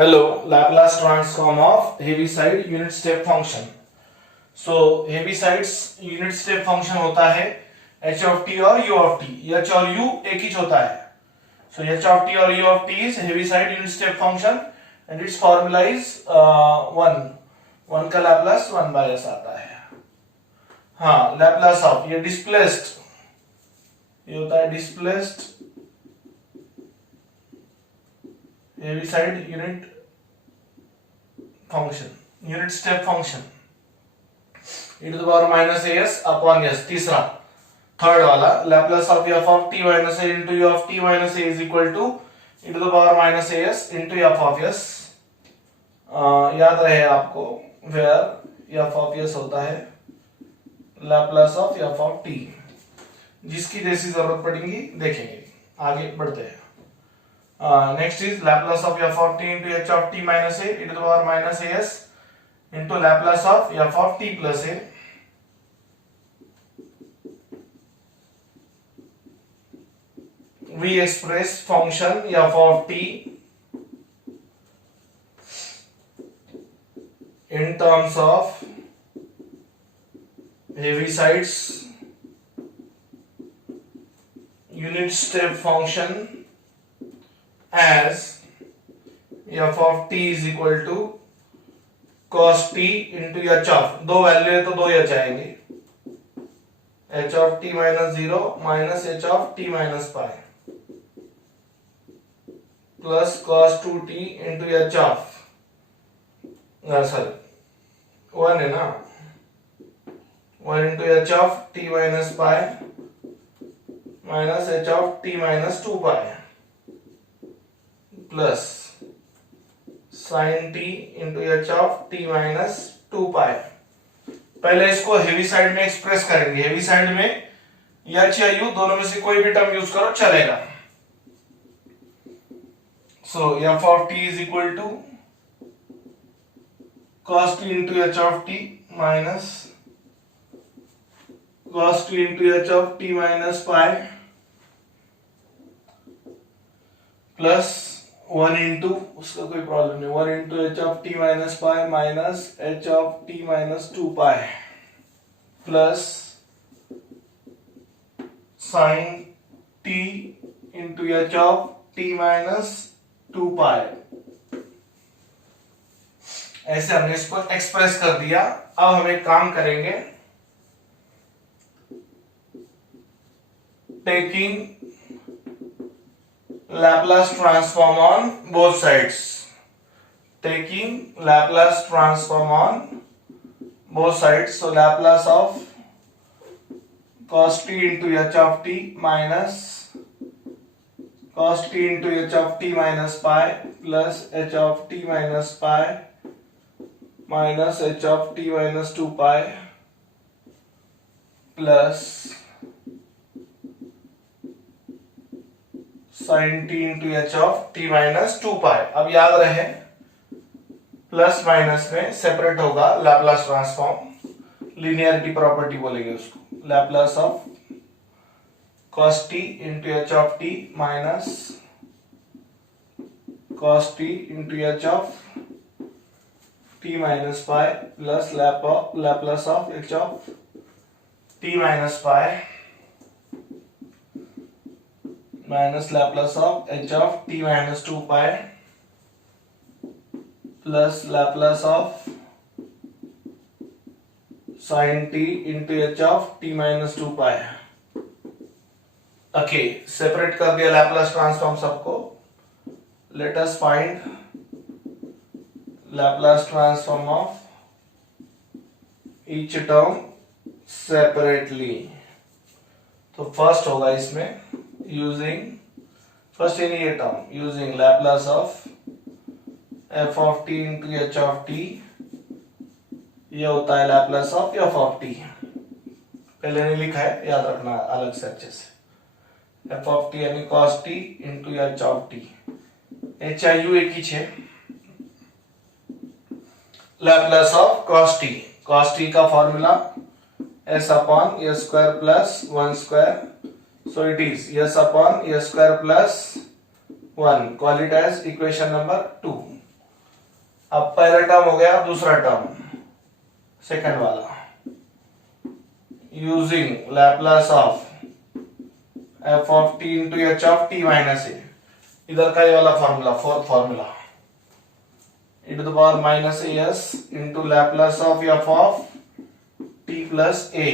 Hello, Laplace transform of Heaviside unit step function. So Heaviside's unit step function होता है h of t और u of t. h और u एक ही होता है. So h of t और u of t is Heaviside unit step function and its formula is 1 का Laplace 1 by s आता है. हाँ, Laplace of ये displaced ये होता है displaced Heaviside unit function, unit step function, e to the power minus as upon s. तीसरा third वाला Laplace of f of t minus a into u of t minus a is equal to e to the power minus as into f of s. याद रहे आपको where f of s होता है Laplace of f of t, जिसकी जैसी जरूरत पड़ेगी देखेंगे. आगे बढ़ते हैं. Next is Laplace of f of t into h of t minus a e to the power minus as into Laplace of f of t plus a. We express function f of t in terms of Heaviside's unit step function as f of t is equal to cos t into h of, दो value है तो दो h आएंगे, h of t minus 0 minus h of t minus pi plus cos 2t into h of, sorry 1 है ना, 1 into h of t minus pi minus h of t minus 2 pi plus sin t into h of t minus 2 pi. पहले इसको heavy side में express करेंगे. Heavy side में h या u दोनों में से कोई भी टर्म यूज करो चलेगा. So f of t is equal to cos t into h of t minus cos t into h of t minus pi plus 1 into उसका कोई प्रॉब्लम नहीं, 1 into h of t minus pi minus h of t minus 2 pi plus sin t into h of t minus 2 pi. ऐसे हमने इसको express कर दिया. अब हम एक काम करेंगे, taking Laplace transform on both sides. Taking Laplace transform on both sides. So Laplace of cos t into h of t minus cos t into h of t minus pi plus h of t minus pi minus h of t minus 2 pi plus sin t into h of t minus 2 pi. अब याद रहे plus minus में separate होगा Laplace transform, linearity property बोलेंगे उसको. Laplace of cos t into h of t minus cos t into h of t minus pi plus Laplace of h of t minus pi minus Laplace of h of t minus 2 pi plus Laplace of sin t into h of t minus 2 pi. Okay, separate कर दिया Laplace transform सबको. Let us find Laplace transform of each term separately. तो first होगा इसमें using first in ये term using Laplace of f of t into h of t. ये होता है Laplace of f of t. पहले नहीं लिखा है, याद रखना अलग से अच्छे से. f of t यानी cos t into h of t. h या u एक ही है. Laplace of cos t. cos t का formula s upon a square plus 1 square. So it is s upon a square plus 1. Call it as equation number 2. अब पहला term हो गया, अब दूसरा टर्म सेकंड वाला, using Laplace of F of T into H of T minus A, इधर का ये वाला formula, fourth formula, e to the power minus as into Laplace of f of t plus a,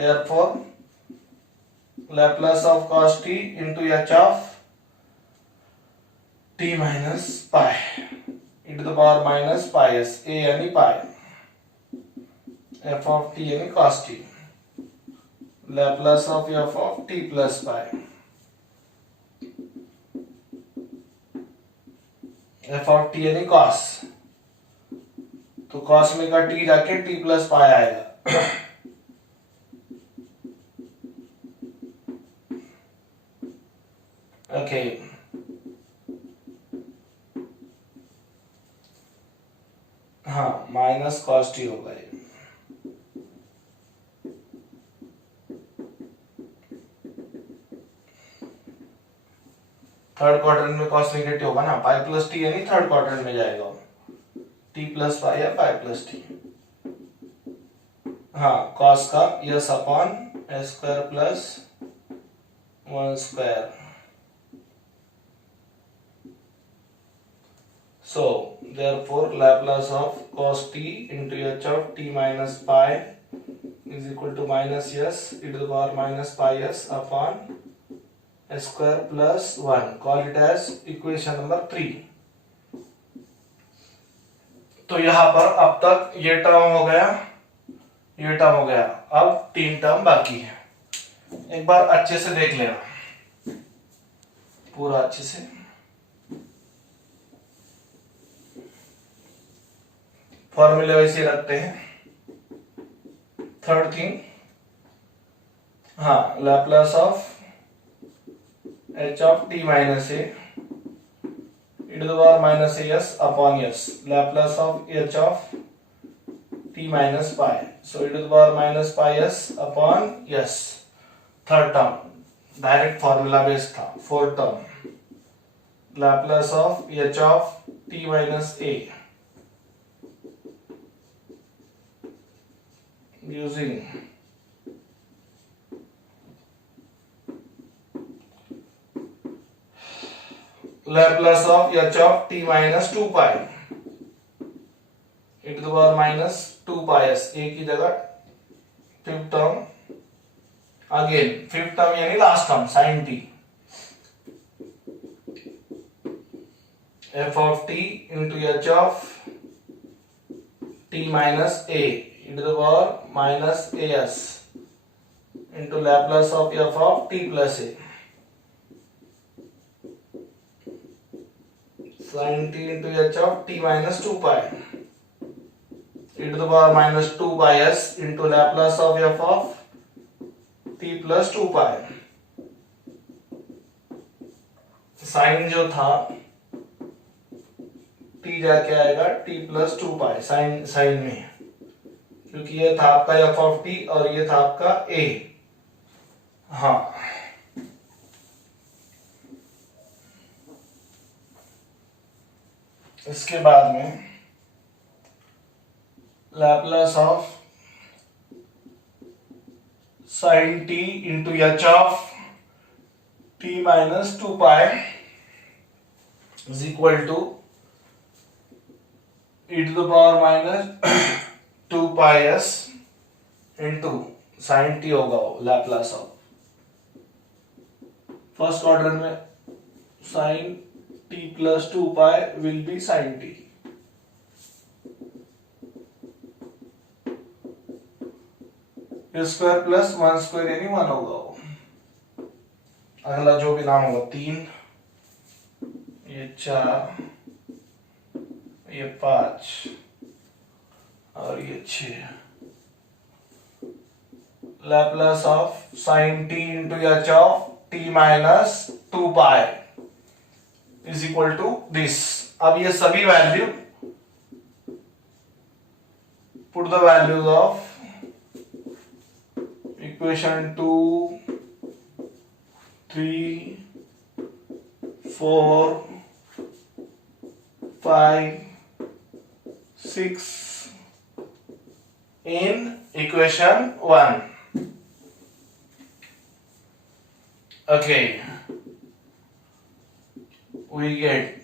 therefore Laplace of cos t into h of t minus pi, e to the power minus pi s, a यानी pi, f of t यानी cos t, Laplace of f of t plus pi, f of t यानी cos, तो cos में का t जाके t plus pi आएगा। Okay हाँ, minus cos t होगा ये। थर्ड क्वाड्रेंट में cos नेगेटिव होगा ना, पाई प्लस टी यानी थर्ड क्वाड्रेंट में जाएगा, टी प्लस पाई या पाई प्लस टी। हाँ, cos का s upon a square plus 1 square. So therefore Laplace of cos t into h of t minus pi is equal to minus s e to the power minus pi s upon a square plus 1. Call it as equation number 3. तो यहाँ पर अब तक ये term हो गया, ये term हो गया, अब 3 टर्म बाकी है। एक बार अच्छे से देख लेना, पूरा अच्छे से। फॉर्मूले वैसे रखते हैं। थर्ड थिंग, हाँ, Laplace of h of t minus a e to the power minus as upon s, Laplace of h of t minus pi, so e to the power minus pi s upon s। Third term direct formula based था। Fourth term Laplace of h of t minus a using Laplace of h of t minus 2 pi e to the power minus 2 pi s, a की जगह fifth term, again fifth term यानी last term sin t, f of t into h of t minus a e to the power minus as into Laplace of f of t plus a, sin t into h of t minus 2 pi e to the power minus 2 pi s into Laplace of f of t plus 2 pi। Sign जो था t जाके आएगा t plus 2 pi sign में, क्योंकि ये था आपका f of t और ये था आपका a। हाँ, इसके बाद में Laplace of sin t into h of t minus 2 pi is equal to e to the power minus 2 pi s into sin t होगा वो Laplace of फर्स्ट ऑर्डर में sin t plus 2 pi will be sin t, square plus 1 square यानी 1 होगा वो। अगला जो भी नाम होगा, 3, ये 4, ये 5 और ये 6। Laplace of sin t into h of t minus 2 pi is equal to this। अब ये सभी value, put the values of equation 2, 3, 4, 5, 6 in equation 1. Okay, we get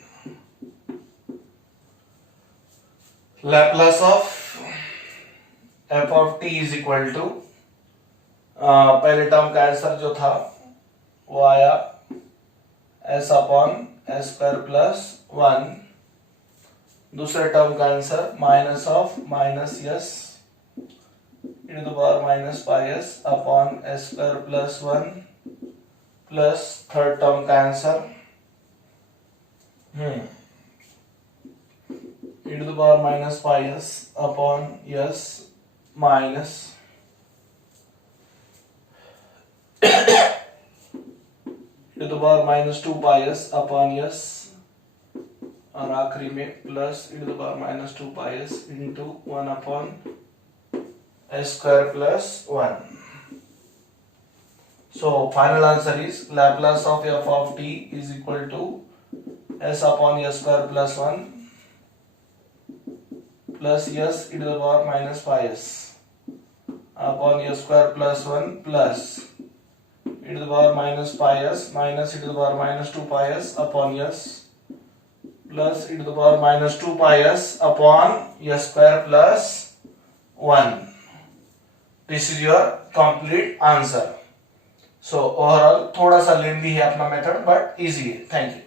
Laplace of f of t is equal to पहले term का answer जो था वो आया s upon s square plus 1, दूसरे टर्म का answer minus of minus s e to the power minus pi s upon s square plus 1 plus third term का answer e to the power minus pi s upon s minus e to the power minus 2 pi s upon s और आखिरी में plus e to the power minus 2 pi s into 1 upon s square plus 1. So final answer is Laplace of f of t is equal to s upon s square plus 1 plus s e to the power minus pi s upon s square plus 1 plus e to the power minus pi s minus e to the power minus 2 pi s upon s plus e to the power minus 2 pi s upon s square plus 1. This is your complete answer. So overall थोड़ा सा लेंदी है अपना method but easy है. Thank you.